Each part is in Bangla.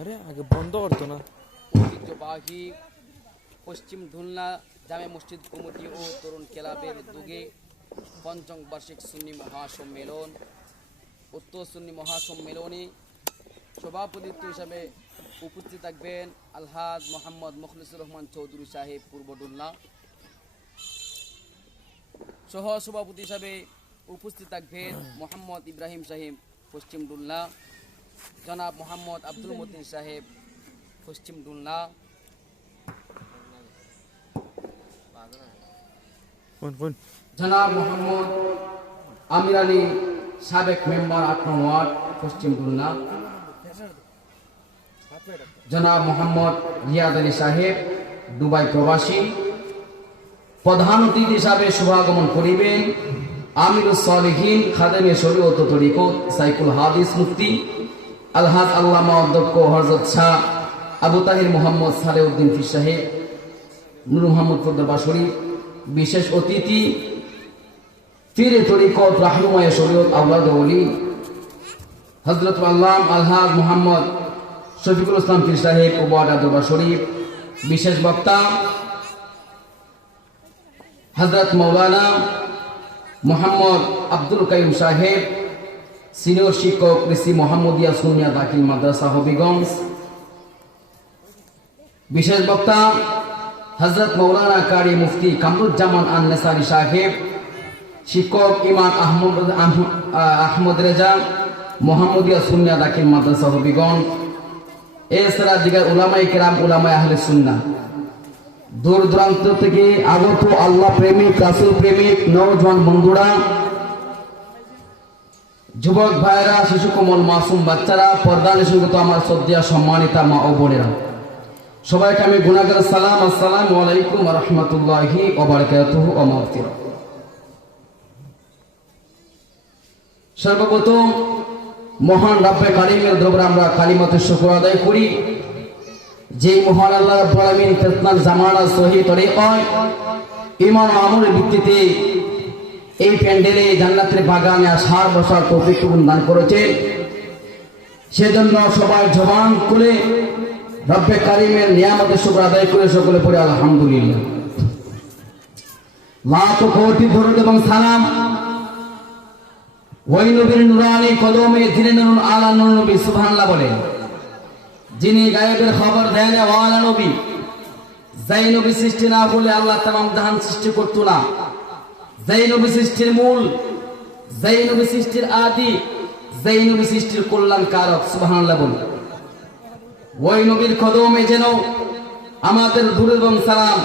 আরে, আগে বন্ধ করতো না। ঐতিহ্যবাহী পশ্চিম ধুলনা জামে মসজিদ কমিটি ও তরুণ ক্লাবের উদ্যোগে পঞ্চম বার্ষিক সুন্নি মহাসম্মেলন। উত্তর সুন্নি মহাসম্মেলনে সভাপতিত্ব হিসাবে উপস্থিত থাকবেন আলহাজ মোহাম্মদ মুখলিসুর রহমান চৌধুরী সাহেব, পূর্ব ডুলনা সহ সভাপতি হিসাবে উপস্থিত থাকবেন মোহাম্মদ ইব্রাহিম সাহেব, পশ্চিম ডুলনা জনাব মোহাম্মদ আব্দুল মতিন সাহেব পশ্চিম ডুলনা জনাব মোহাম্মদ আমির আলী সাবেক মেম্বার আট ওয়ার্ড পশ্চিম খুলনা জনাব মোহাম্মদ রিয়াদ আলী সাহেব দুবাই প্রবাসী। প্রধান অতিথি হিসাবে শুভাগমন করিবেন আমিরুস সলিহীন খাদেমে শরীয়ত তরিকত সাইকুল হাদিস মুফতি। আলহাজ আল্লামা অধ্যক্ষ হরজত শাহ আবু তাহির মোহাম্মদ সালেউদ্দিন ফির সাহেব নূর মোহাম্মদ ফদ্দবা শরীফ বিশেষ অতিথি ফিরে তরিকত রাহনুমায় শরীয়ত আউলাদ ওলি, হজরত আল্লাম আলহাজ মোহাম্মদ শফিকুল ইসলাম ফির সাহেব ও বাদা শরীফ বিশেষ বক্তা হজরত মৌলানা মোহাম্মদ আব্দুল কাইম সাহেব সিনিয়র শিক্ষক কৃষি মোহাম্মদিয়া সুনিয়া দাখিল মাদ্রাসা হবিগঞ্জ। বিশেষ বক্তা হজরত মৌলানা কারি মুফতি কামরুজ্জামান আন নেসারি সাহেব, শিক্ষক ইমান আহমদ আহমদ রেজা, মোহাম্মদিয়া সুনিয়া দাখিল মাদ্রাসা হবিগঞ্জ। এছাড়া দিগার উলামাই কেরাম উলামাই আহলে সুন্না দূর দূরান্ত থেকে আগত আল্লাহ প্রেমিক, রাসুল প্রেমিক নওজওয়ান বন্ধুরা যুবক ভাইরা শিশু কোমল মাসুম বাচ্চারা, পর্দা নিসঙ্গত আমার শ্রদ্ধা সম্মানিতা মা ও বোনেরা। সবাইকে আমি গুণাগার সালাম, আসসালামু আলাইকুম রহমতুল্লাহি ওবারকাতুহু ও মাগফিরাহ। সর্বপ্রথম মহান রাব্বে কারিমের দরবারে আমরা কালিমাতে শুকর আদায় করি। যে মহান আল্লাহ রাব্বুল আলামিন ফিতনার জামানা সহি তরিকায় ঈমান আমলের ভিত্তিতে এই প্যান্ডেলে জান্নাতের বাগানে আসার বসার তৌফিক দান করেছেন সেজন্য সবার জবান খুলে, রব্বে কারিমের নিয়ামতের শুকর আদায় করে সকলে পড়ে, আলহামদুলিল্লাহ। লাখ কোটি এবং সালাম। ওই নবীর নুরানি কদমে ধীরে নুরুন আলা নুর নবী, সুবহানাল্লাহ বলেন, যিনি গায়েবের খবর দেন ওয়ালা নবী। যেই নবী সৃষ্টি না হলে আল্লাহ তামাম জাহান সৃষ্টি করতো না। যেই নবী সৃষ্টির মূল যেই সৃষ্টির আদি সৃষ্টির কল্যাণ কারক ওই নবীর কদমে যেন আমাদের দূর এবং সালাম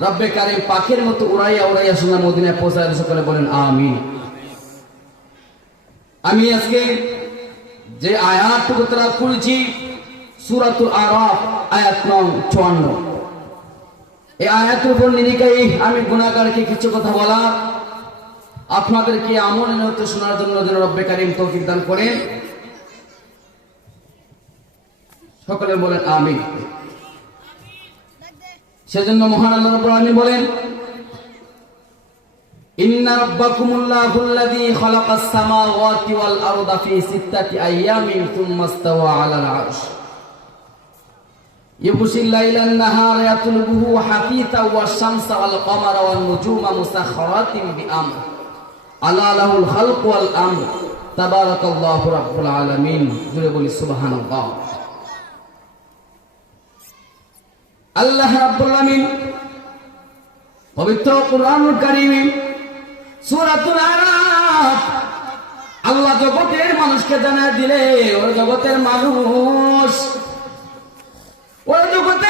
রব্বে পাখির মতো উড়াইয়া উড়াইয়া পৌঁছায় সকলে বলেন আমি আজকে যে আয়াতটুকু তেলাওয়াত করেছি, সূরাতুল আরাফ, আয়াত নং 54 এই আয়াতের উপর নিরিখাই আমি গুণাগারকে কিছু কথা বলা আপনাদেরকে আমল হতে শোনার জন্য যেন রব্বে কারিম তৌফিক দান করেন সকলে বলেন আমিন সেজন্য মহান আল্লাহ রাব্বুল আলামিন বলেন إن ربكم الله الذي خلق السماوات والأرض في ستة أيام ثم استوى على العرش يغشي الليل النهار يطلبه حثيثا والشمس والقمر والنجوم مسخرات بأمره আলা খালক ওয়াল তাবারাকাল্লাহু রাব্বুল আলামিন। জুড়ে বলি, সুবহানাল্লাহ। আল্লাহ রাব্বুল আমিন পবিত্র কোরআনুল কারীমে সূরাতুল আরাফ আল্লাহ জগতের মানুষকে জানা দিলে, ওর জগতের মানুষ, ওর জগতের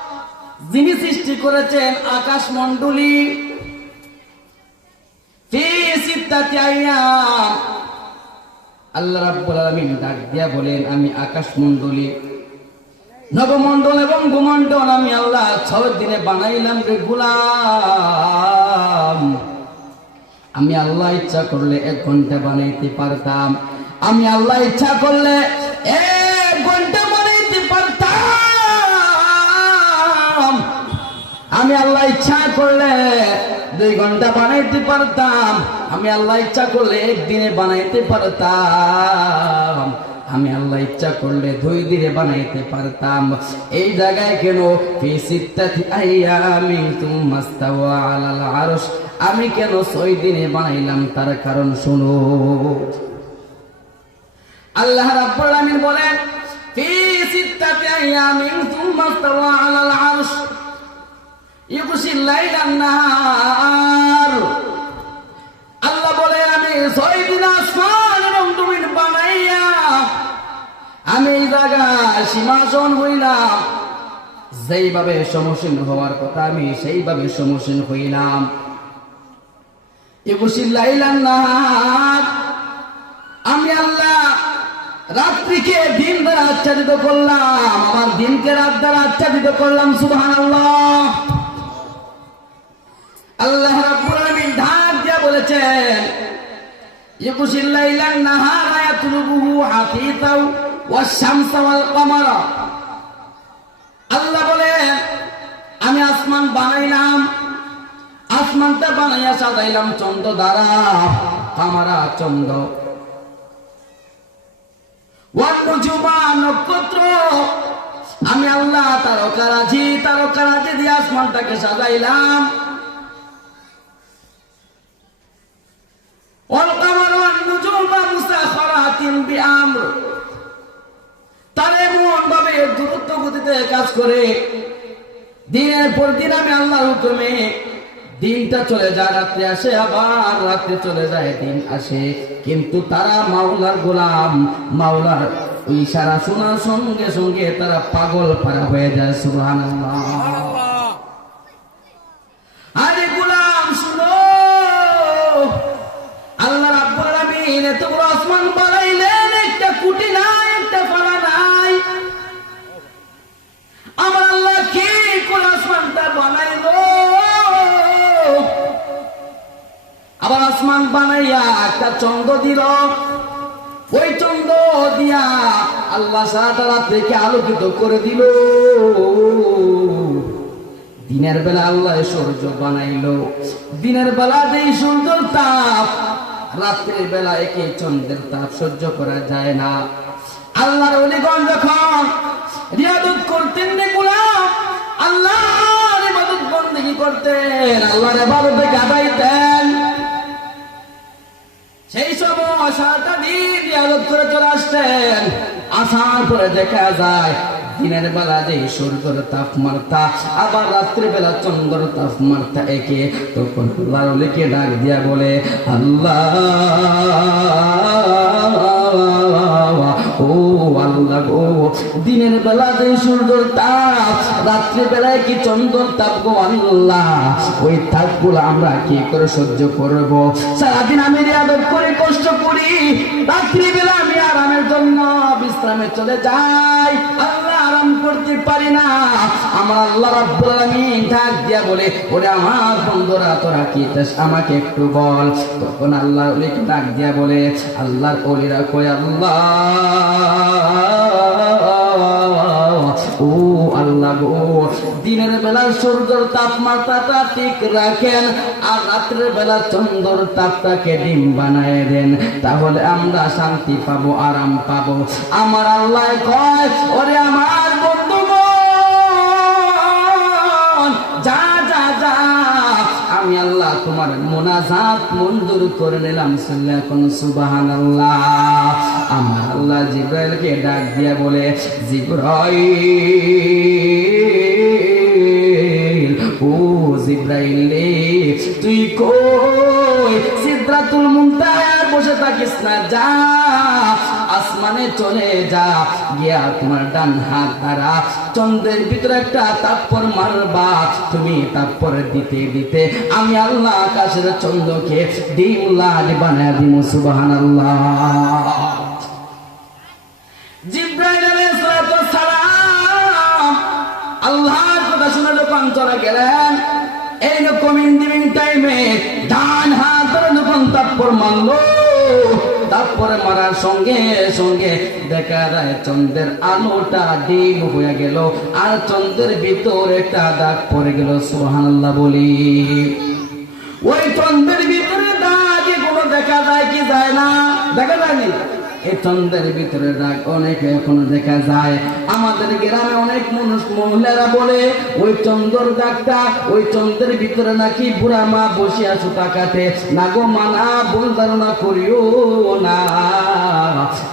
যিনি সৃষ্টি করেছেন আকাশ আইয়াম আল্লাহ রাব্বুল আলামিন ডাক দিয়া বলেন, আমি আকাশ মণ্ডলী নবমণ্ডল এবং ভূমণ্ডল আমি আল্লাহ ছয় দিনে বানাইলাম রে গুলাম। আমি আল্লাহ ইচ্ছা করলে এক ঘণ্টা বানাইতে পারতাম। আমি আল্লাহ ইচ্ছা করলে এক আমি আল্লাহ ইচ্ছা করলে দুই ঘণ্টা বানাইতে পারতাম। আমি আল্লাহ ইচ্ছা করলে একদিনে বানাইতে পারতাম। আমি আল্লাহ ইচ্ছা করলে দুই দিনে বানাইতে পারতাম। এই জায়গায় কেন? আরশ। আমি কেন ছয় দিনে বানাইলাম? তার কারণ শুনো। আল্লাহ রাব্বুল আলামিন বলেন, ফি সিত্তাতি আইয়ামিন তুমাস্তাওয়া আলাল আরশ। আল্লাহ বলে আমি ছয় দিন আসমান এবং তুমি বানাইয়া আমি জায়গা সীমাসন হইলাম। যেইভাবে সমসীন হওয়ার কথা আমি সেইভাবে সমসীন হইলাম। আমি আল্লাহ রাত্রিকে দিন দ্বারা আচ্ছাদিত করলাম, আমার দিনকে রাত দ্বারা আচ্ছাদিত করলাম, সুবহানাল্লাহ। আল্লাহ রাব্বুল আলামিন ধার দিয়া বলেছেন ইকুশিল লাইলান নাহারা ইয়াতলুবুহু হাফিতাও ওয়াশ-শামসা ওয়াল কামারা আল্লাহ বলেন, আমি আসমান বানাইলাম, আসমানটা বানাইয়া সাজাইলাম চন্দ্র দ্বারা, কামারা চন্দ্র। নক্ষত্র, আমি আল্লাহ তারকারাজি তারকারাজি দিয়ে আসমানটাকে সাজাইলাম। والقمر والنجوم مسخرات بأمر তার এমন ভাবে দ্রুত গতিতে কাজ করে দিনের পর দিন আমি আল্লাহর হুকুমে দিনটা চলে যায় রাত্রে আসে আবার রাত্রে চলে যায় দিন আসে কিন্তু তারা মাওলার গোলাম মাওলার ওই সারা শোনার সঙ্গে সঙ্গে তারা পাগল পারা হয়ে যায় সুবহানাল্লাহ এত আসমান বানাইলেন, একটা কুটি নাই, একটা পালা নাই। আমার আল্লাহ কি কোন আসমানটা বানাইলো? আবার আসমান বানাইয়া একটা চন্দ্র দিল। ওই চন্দ্র দিয়া আল্লাহ সারাটা রাত্রিকে আলোকিত করে দিল। দিনের বেলা আল্লাহ সূর্য বানাইলো। দিনের বেলা যেই সূর্যের তাপ রাত্রের বেলা একে চন্দ্রের তাপ সহ্য করা যায় না। আল্লাহর অলিগণ যখন রিয়াদত করতেন রে গোলাম আল্লাহর সেই সময় দিন করে চলে আসতেন। আসার পরে দেখা যায় দিনের বেলা যে সূর্যের তাপমাত্রা, আবার রাত্রে বেলা চন্দ্র তাপমাত্রা একে তখন লিখে ডাক দিয়া বলে, আল্লাহ দিনের বেলা যে সূর্যের তাপ বেলায় কি চন্দ্র তাপ গো আল্লাহ? ওই তাপগুলো আমরা কি করে সহ্য করব? সারাদিন আমি রিয়াদত করে, কষ্ট করি, রাত্রি বেলা আমি আরামের জন্য বিশ্রামে চলে যাই। আল্লাহ আরাম করতে পারি না। আমার আল্লাহ রাব্বুল আলামিন ডাক দিয়া বলে, ওরে আমার বন্ধুরা, তোরা কি আমাকে একটু বল। তখন আল্লাহ ওলিকে ডাক দিয়া বলে, আল্লাহর ওলিরা কয়, আল্লাহ ও দিনের বেলা সূর্যের তাপমাত্রাটা ঠিক রাখেন আর রাত্রের বেলা চন্দ্র তাপটাকে ডিম বানায় দেন। তাহলে আমরা শান্তি পাবো, আরাম পাবো। আমার আল্লাহ কয়, ওরে আমার বন্ধু আমি আল্লাহ তোমার মোনাজাত মঞ্জুর করে নিলাম সাল্লাহ কোন সুবাহান আল্লাহ আমার আল্লাহ জিব্রাইলকে ডাক দিয়া বলে, জিব্রাইল, ও জিব্রাইল তুই কই সিদ্ধাতুল মুনতাহায় বসে থাকিস না, যা। আসমানে চলে যা, গিয়া তোমার ডান হাত তারা চন্দ্রের ভিতরে একটা তাৎপর মারবা, তুমি তাৎপর দিতে দিতে আমি আল্লাহ আকাশের চন্দ্রকে ডিমলা বানা দিম সুবাহান আল্লাহ জিব্রাইল সালাম আল্লাহর এইরকম ইন টাইমে ধান হাত দোকান তাৎপর মানলো থাপ্পড় মারার সঙ্গে সঙ্গে দেখা যায় চন্দ্রের আলোটা ডিম হয়ে গেল আর চন্দ্রের ভিতর একটা দাগ পরে গেল সোহান বলি। ওই চন্দ্রের ভিতরে দাগ কোনো দেখা যায় কি যায় না? দেখা যায়নি? এই চন্দ্রের ভিতরে দাগ অনেক এখনও দেখা যায়। আমাদের গ্রামে অনেক মানুষ মহিলারা বলে, ওই চন্দ্র দাগটা, ওই চন্দ্রের ভিতরে নাকি বুড়া মা বসে আছো তাকাতে। না গো মানা, ভুল ধারণা করিও না।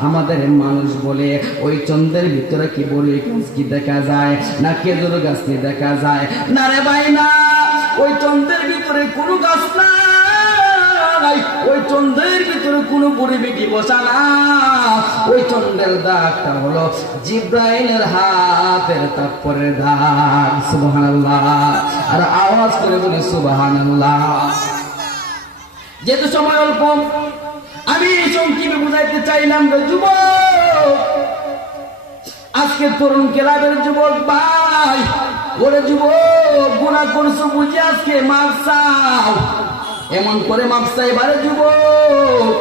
আমাদের মানুষ বলে, ওই চন্দ্রের ভিতরে কি বড়ি গাছ কি দেখা যায়? না খেজুর গাছ কি দেখা যায়? না রে ভাই না ওই চন্দ্রের ভিতরে কোনো গাছ নাই, ওই চন্দ্রের ভিতরে কোনো বসা না। ওই চন্দ্রের দাগটা হলো জিব্রাইলের হাতের তারপরের দাগ আর আওয়াজ করে বলি যেহেতু সময় অল্প, আমি সংক্ষেপে বুঝাইতে চাইলাম যে যুবক, আজকে তরুণ ক্লাবের যুবক ভাই, ওরে যুবক গুণা করছ বুঝে আজকে চাও এমন করে মাপ চাইবারে যুবক,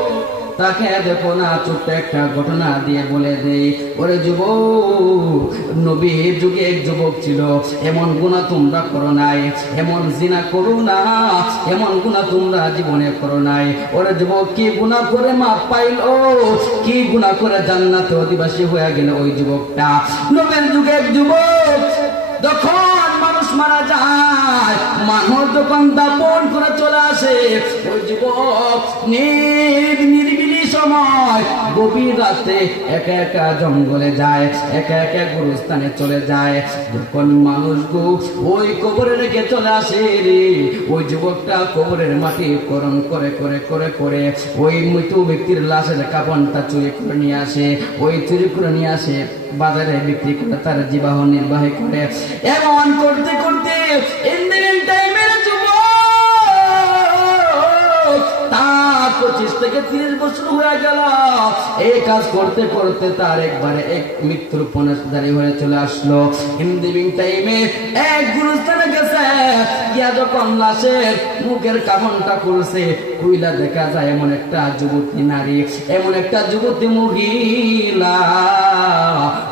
তাকে দেখো না, ছোট্ট একটা ঘটনা দিয়ে বলে দেই ওরে যুবক, নবীর যুগে এক যুবক ছিল, এমন গুণা তোমরা করো নাই, এমন জিনা করো না, এমন গুণা তোমরা জীবনে করো নাই। ওরে যুবক, কি গুণা করে মাপ পাইলো? কি গুণা করে জান্নাতে অধিবাসী হয়ে গেল ওই যুবকটা? নবীর যুগে এক যুবক মানুষ মারা যায়। মানুষ যখন দাপন করে চলে আসে ওই যুবক নিরিবিলি সময় গভীর রাতে একা একা জঙ্গলে যায়, একা একা গুরুস্থানে চলে যায়। যখন মানুষ ওই কবরে রেখে চলে আসে রে, ওই যুবকটা কবরের মাটি করণ করে করে করে করে ওই মৃত ব্যক্তির লাশের কাপড়টা চুরি করে নিয়ে আসে। ওই চুরি করে নিয়ে আসে, বাজারে বিক্রি করে তার জীবাহ নির্বাহ করে। এমন করতে করতে ইন্দিরিং টাইমের যুবক তার পঁচিশ থেকে তিরিশ বছর হয়ে গেল। এই কাজ করতে করতে তার একবারে এক মৃত্যুর পনেরো হয়ে চলে আসলো। ইন্দিরিং টাইমে এক গুরুস্থানে গেছে। গিয়া যখন লাশের মুখের কামনটা করছে কুইলা দেখা যায় এমন একটা যুবতী নারী, এমন একটা যুবতী মহিলা।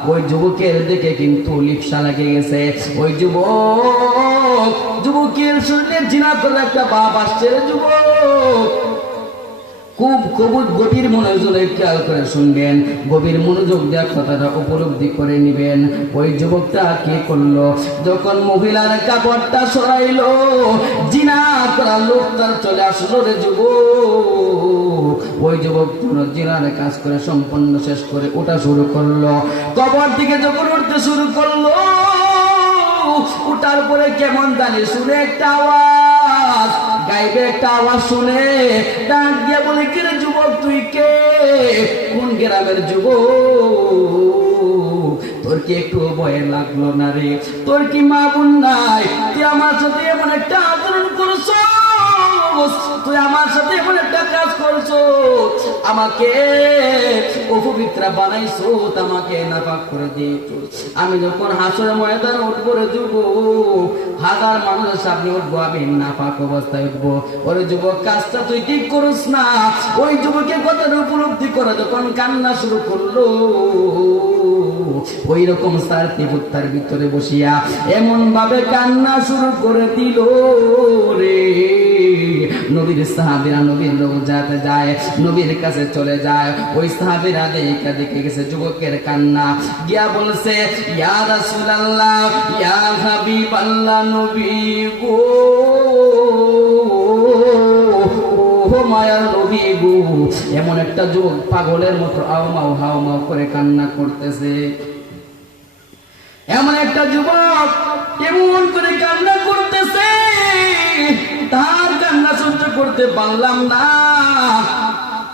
ওই যুবকের দিকে কিন্তু লিপসা লাগে গেছে। ওই যুবক, যুবকের শরীরে জিনা করে একটা বাপ আসছে যুবক। খুব কবুত গভীর মনোযোগে খেয়াল করে শুনবেন। গভীর মনোযোগ দেওয়ার কথাটা উপলব্ধি করে নেবেন। ওই যুবকটা কি করল? যখন মহিলার কাপড়টা সরাইলো, জিনা করা লোক তার চলে আসলো রে যুবক। ওই যুবক জিনার কাজ করে সম্পন্ন শেষ করে ওটা শুরু করল। কবর থেকে যখন উঠতে শুরু করল, উঠার পরে কেমন জানি শুনে একটা আওয়াজ গাইবে একটা আওয়াজ শুনে ডাক দিয়ে বলে, কে রে যুবক, তুই কে? কোন গ্রামের যুবক? তোর কি একটু ভয় লাগল না রে? তোর কি মা বোন নাই? তুই আমার সাথে এমন একটা আচরণ করছ? তুই আমার সাথে এমন একটা কাজ করছ? আমাকে অপবিত্রা বানাইছো আমাকে নাপাক করে দিয়েছ। আমি যখন হাসর ময়দান উঠবো রে যুবক, হাজার মানুষের সামনে উঠবো, আমি নাপাক অবস্থায় উঠবো। ওরে যুবক, কাজটা তুই ঠিক করস না। ওই যুবকের কথাটা উপলব্ধি করে যখন কান্না শুরু করল ওই রকম সারতি ভুত্তার ভিতরে বসিয়া এমন ভাবে কান্না শুরু করে দিল রে। নবীর সাহাবিরা নবীর রোজাতে যায়, নবীর কাছে চলে যায়। ওই দেখে গেছে, যুবকের কান্না। গিয়া বলছে, ইয়া রাসূলুল্লাহ, ইয়া নবী গো এমন একটা যুবক পাগলের মতো আওমাও হাওমাও করে কান্না করতেছে। এমন একটা যুবক কেমন করে কান্না করতেছে, তার কান্না সহ্য করতে পারলাম না।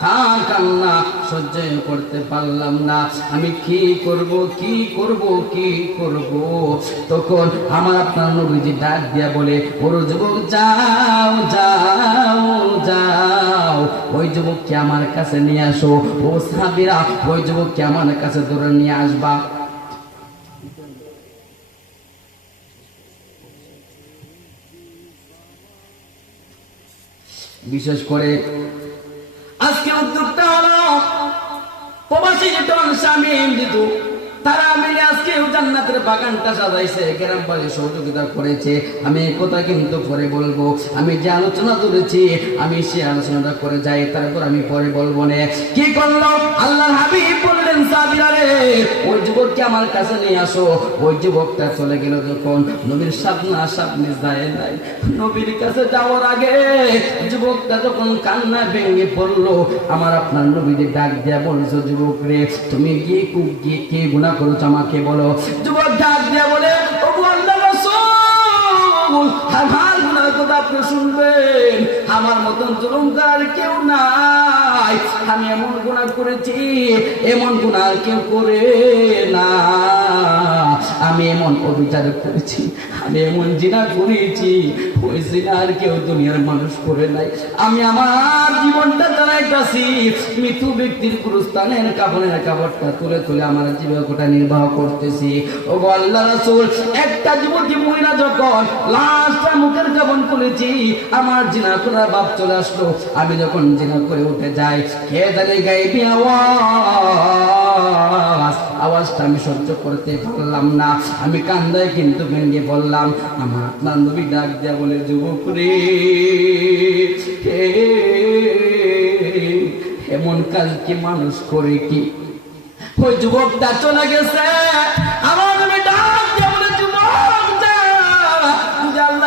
তার কান্না সহ্য করতে পারলাম না। আমি কি করব কি করব কি করব? তখন আমার আপনার নবীজি ডাক দিয়া বলে যুবক, যাও যাও যাও। ওই যুবককে আমার কাছে নিয়ে আসো। ও সাবিরা ওই যুবককে আমার কাছে ধরে নিয়ে আসবা। বিশেষ করে আজকে উদ্যোগটা হলো প্রবাসী যেটা স্বামী মৃদু তারা মিলে আজকে জান্নাতের বাগানটা সাজাইছে গ্রাম বাড়ি সহযোগিতা করেছে। আমি কথা কিন্তু পরে বলব। আমি যে আলোচনা করেছি, আমি সে আলোচনাটা করে যাই, তারপর আমি পরে বলব না। কি করল? আল্লাহ বললেন ওই যুবককে আমার কাছে নিয়ে আসো। ওই যুবকটা চলে গেল যখন। নবীর যায় নাই। নবীর কাছে যাওয়ার আগে যুবকটা যখন কান্না ভেঙে পড়ল, আমার আপনার নবীকে ডাক দেয়া বলছো, যুবক রে, তুমি গিয়ে কুক গিয়ে কে গুণা করেছ আমাকে, বলো, যুবক ডাক দিয়ে বলে আমার মতন জুলুমকার কেউ নাই। আমি এমন গুণার করেছি, এমন গুণার কেউ করে না আমি এমন অবিচার করেছি, আমি এমন জিনা করেছি, ওই জিনা আর কেউ দুনিয়ার মানুষ করে নাই। আমি আমার জীবনটা চালাইতেছি, মৃত্যু ব্যক্তির পুরস্থানের কাপড়ের কাপড়টা তুলে তুলে আমার জীবকটা নির্বাহ করতেছি। ও আল্লাহ রাসূল, একটা যুবতী মহিলা যখন লাশটা মুখের কাপন করেছি আমার জিনা করার বাপ চলে আসলো। আমি যখন জিনা করে উঠে যাই, কে জানে গাইবি আওয়াজ? আওয়াজটা আমি সহ্য করতে পারলাম না। আমি কান্দায় কিন্তু ভেঙে বললাম আমার বান্ধবী ডাক দেয়া বলে, যুবক রে এমন কাজ কি মানুষ করে কি? ওই যুবকটা চলে গেছে। আমার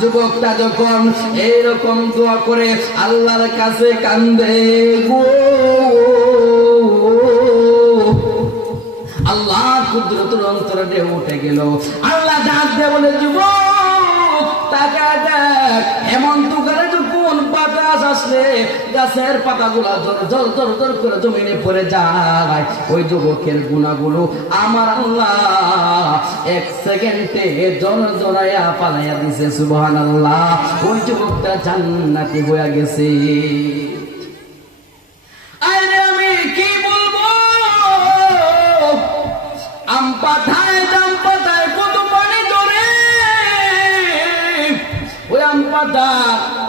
যুবকটা যখন এরকম দোয়া করে আল্লাহর কাছে কান্দে আল্লাহ কুদরতুল অন্তরে উঠে গেল। আল্লাহ যুবক তাকা দেখ হেমন্ত করে যখন বাতাস গাছের পাতাগুলো জল জল করে জমিনে পড়ে যায়। ওই যুবকের গুণাগুলো আমার আল্লাহ এক সেকেন্ডে জল জড়াইয়া পালাইয়া দিছে, সুবহানাল্লাহ। ওই যুবকটা জান্নাতি হয়ে গেছে।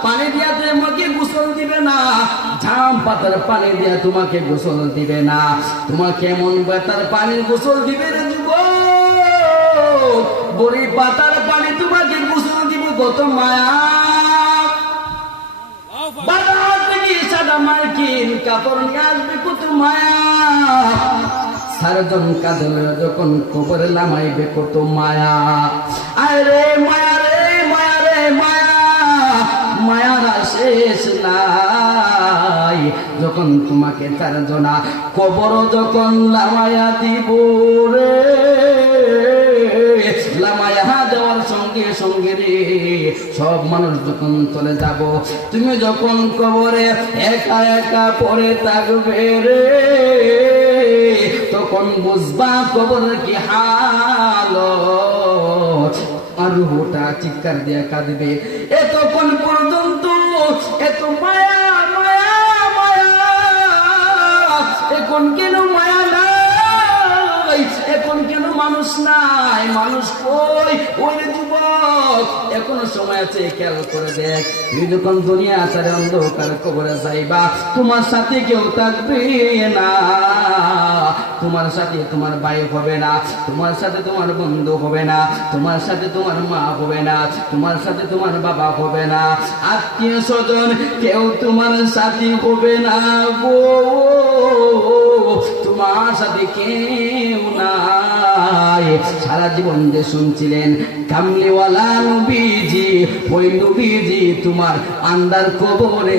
পানি দিয়া তোমাকে গোসল দিবে না। জাম পাতার পানি দিয়া তোমাকে গোসল দিবে না। তোমাকে এমন বেতার পানির গোসল দিবে রে যুব বড়ি পাতার পানি তোমাকে গোসল দিব মায়া। মায়া। সারজন কাঁদল যখন কবর নামাইবে কত মায়া। আরে মায়া মায়ারা শেষ নাই। যখন তোমাকে চারজনা কবর যখন নামায়া দিব রে, লামায়া সব মানুষ যখন চলে যাব, তুমি যখন কবরে একা একা পড়ে থাকবে রে, তখন বুঝবা কবর কি হাল আর রুহটা চিৎকার দিয়ে কাঁদবে। এতক্ষণ এখন কেন মায়া নাই? এখন কেন মানুষ নাই? মানুষ কই? ওই যুবক, এখনও সময় আছে, খেয়াল করে দেখ। তুই যখন দুনিয়া আচারে অন্ধকার কবরে যাইবা, তোমার সাথে কেউ থাকবে না। তোমার সাথে তোমার ভাই হবে না, তোমার সাথে তোমার বন্ধু হবে না, তোমার সাথে তোমার মা হবে না, তোমার সাথে তোমার বাবা হবে না। আত্মীয় স্বজন, কেউ তোমার সাথী হবে না গো। কেউ সারা জীবন যে শুনছিলেন, কামলিওয়ালা নবীজি, ওই নবীজি তোমার আন্দার কবরে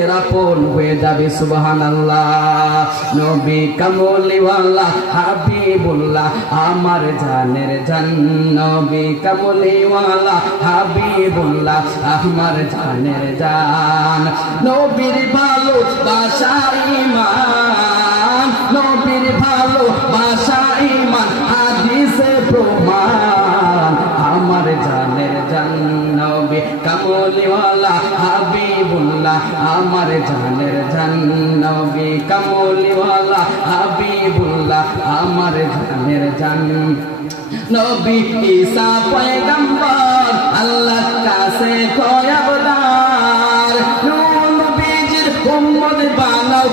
হয়ে যাবে সুবাহান আল্লাহ নবী কামলিওয়ালা হাবিবুল্লাহ, আমার জানের জান। নবী কামলিওয়ালা হাবিবুল্লাহ, আমার জানের জান। নবীর ভালো বাসা ইমান। হাবিবুল্লাহ, আমার জানের জান নবী কামলিওয়ালা। হাবিবুল্লাহ, আমার জানের জান নবী ঈসা পয়গম্বর আল্লাহ কাছে কয়াবদার নূর নবীজির উম্মত বানাও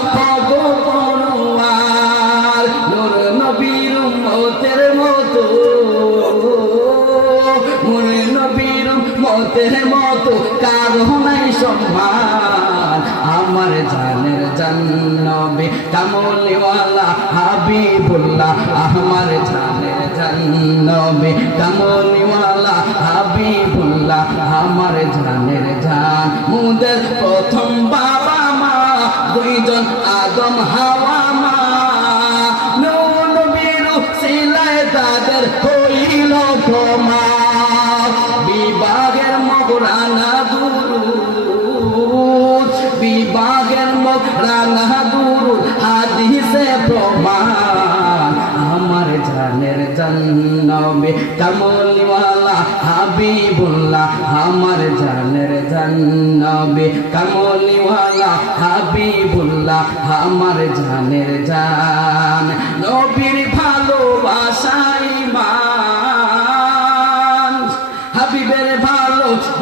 মতের মতো কারও নাই সম্মান আমার জানের জান্নবে কামলিওয়ালা হাবিবুল্লাহ, আমার জানের জান্নবে কামলিওয়ালা হাবিবুল্লাহ, আমার জানের জান। মুদের প্রথম বাবা মা, দুইজন আদম হাওয়া কামলিওয়ালা হাবিবুল্লাহ আমার জানের জান্নবী কামলিওয়ালা হাবিবুল্লাহ আমার জানের জান নবীর ভালোবাসাই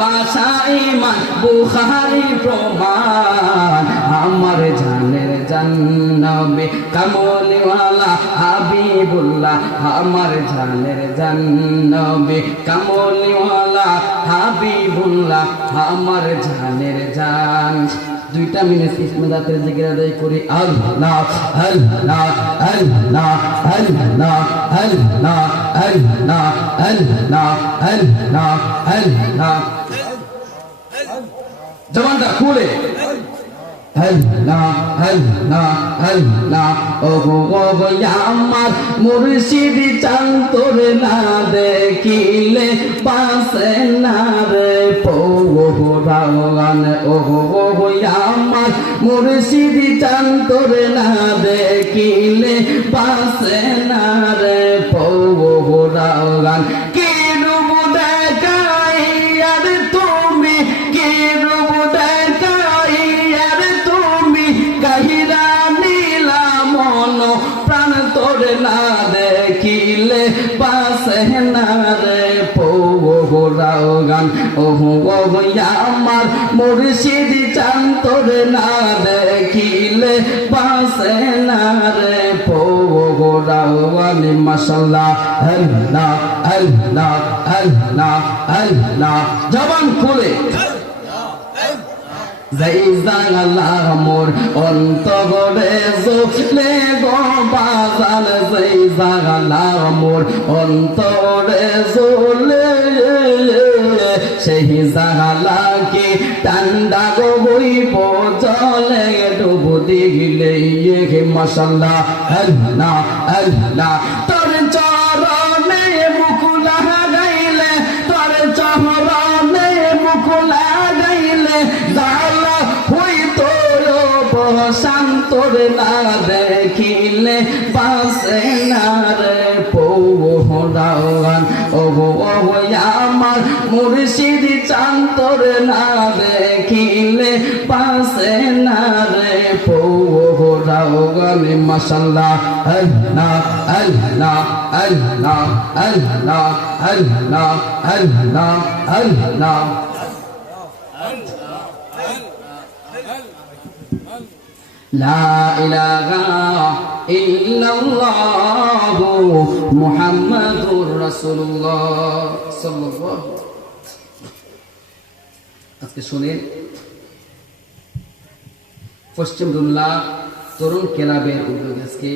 বাসা ইমান বুখারি প্রমাণ, আমার জানের জান্নবে কামলিওয়ালা হাবিবুল্লাহ, আমার জানের জান্নবে কামলিওয়ালা হাবিবুল্লাহ, আমার জানের জান। দুইটা মিনিট ইসমাদাতের জিকির আদায় করি। আল্লাহ আল্লাহ আল্লাহ আল্লাহ আল্লাহ আল্লাহ আল্লাহ আল্লাহ আল্লাহ জবানটা খুলে আল্লাহ আল্লাহ আল্লাহ ওগো ওগো আমার মুর্শিদ চান্তর না দেখিলে পাশে না রে পৌরাগান ওগো ওগো, আমার মুর্শিদ চান্তর না দেখিলে পাশে না রে পৌরাগান আমার মুর্শিদ চান্তর না দেখিলে পাশে না রে পৌরাও গান মাসাল্লাহ আল্লাহ আল্লাহ আল্লাহ আল্লাহ। জবান খুলে। জাইজাগালাহ সেই জাগালাকে টান্ডা গো বইব জলে দিলে ইয়ে মশাল্লা আল্লাহ আল্লাহ। শান্তর না দেখিলে পাশে না রে পৌরাগান ও আমার মুর্শিদ চান্তর না দেখিলে পাশে না রে পৌরাগান মাসাল্লাহ আল্লাহ আল্লাহ আল্লাহ আল্লাহ আল্লাহ আল্লাহ আল্লাহ। لا إله إلا الله محمد رسول الله صلى الله আজকে শুনেন পশ্চিম দুল্লা তরুণ ক্লাবের উদ্যোগে আজকে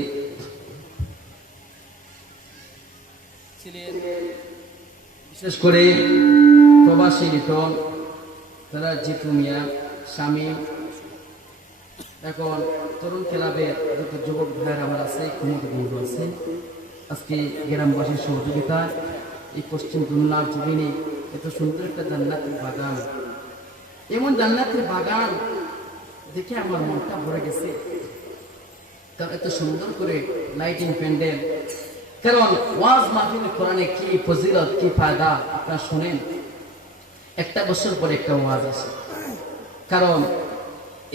ছিলেন বিশেষ করে প্রবাসী লিটন তারা জিতু মিয়া স্বামী এখন তরুণ ক্লাবের যত যুবক ভাইয়ের আমার আছে ক্ষমতা বন্ধু আছে, আজকে গ্রামবাসীর সহযোগিতা, এই পশ্চিম দুর্নার জমিনে এত সুন্দর একটা জান্নাতের বাগান। এমন জান্নাতের বাগান দেখে আমার মনটা ভরে গেছে। কারণ এত সুন্দর করে লাইটিং প্যান্ডেল কারণ ওয়াজ মাহফিল কোরআনে কি ফজিলত, কি ফায়দা, আপনারা শোনেন। একটা বছর পরে একটা ওয়াজ আছে কারণ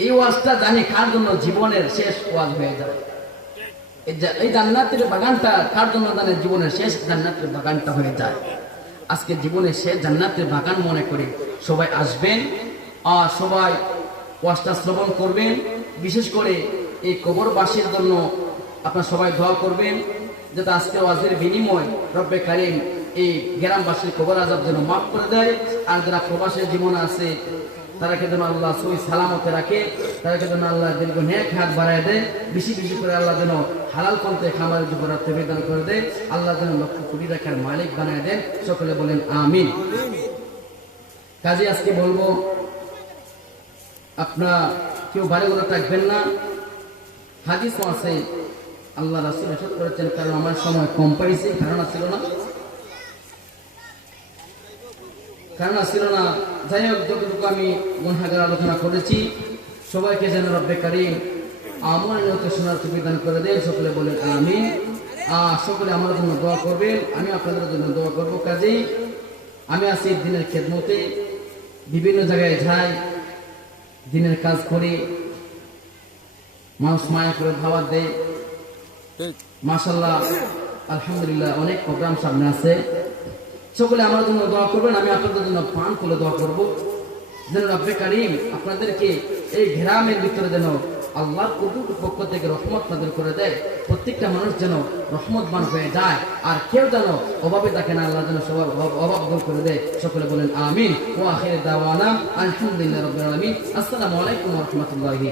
এই ওয়াজটা জানি কার জন্য জীবনের শেষ ওয়াজ হয়ে যায় এই জান্নাতের বাগানটা কার জন্য জানে জীবনের শেষ জান্নাতের বাগানটা হয়ে যায়? আজকে জীবনের শেষ জান্নাতের বাগান মনে করে সবাই আসবেন আর সবাই ওয়াজটা শ্রবণ করবেন, বিশেষ করে এই কবরবাসীর জন্য আপনার সবাই দোয়া করবেন, যাতে আজকে ওয়াজের বিনিময় রব্বে কারিম এই গ্রামবাসীর কবর আজাব যেন মাফ করে দেয়, আর যারা প্রবাসের জীবন আছে তারাকে যেন আল্লাহ সই সালামতে রাখে তারাকে যেন আল্লাহ দীর্ঘ নেক হাত বাড়ায় দেয়, বেশি বেশি করে আল্লাহ যেন হালাল পন্থে খামারের যুবরাত নিবেদন করে দেয়, আল্লাহ যেন লক্ষ কোটি টাকার মালিক বানায় দেন, সকলে বলেন আমিন। কাজে আজকে বলব, আপনার কেউ বাড়িগুলো থাকবেন না, হাদিসও আছে, আল্লাহ রাসুল এসব করেছেন, কারণ আমার সময় কম পাইছে ধারণা ছিল না। কারণ ছিল না। যাই হোক, যতটুকু আমি গুণাগার আলোচনা করেছি, সবাইকে যেন রব্বে আমার নিয়ত শোনার সুবিধান করে দেন। সকলে বলেন আমি আর সকলে আমার জন্য দোয়া করবেন। আমি আপনাদের জন্য দোয়া করব। কাজেই আমি আছি দিনের খেদমতে। বিভিন্ন জায়গায় যাই, দিনের কাজ করি। মানুষ মায়া করে ভাবার দেয়। মাশাল্লাহ আলহামদুলিল্লাহ, অনেক প্রোগ্রাম সামনে আছে। সকলে আমার জন্য দোয়া করবেন, আমি আপনাদের জন্য পান করে দোয়া করব। যেন রব্বে কারিম আপনাদেরকে এই ঘেরামের ভিতরে যেন আল্লাহর কুতুর পক্ষ থেকে রহমত নাদের করে দেয়। প্রত্যেকটা মানুষ যেন রহমতবান হয়ে যায়, আর কেউ যেন অভাবে থাকে না, আল্লাহ যেন সবার অভাব- দূর করে দেয়। সকলে বলেন আমিন। ও আখির দাওয়ানা আলহামদুলিল্লাহ আলামিন। আসসালামু আলাইকুম রাহমাতুল্লাহি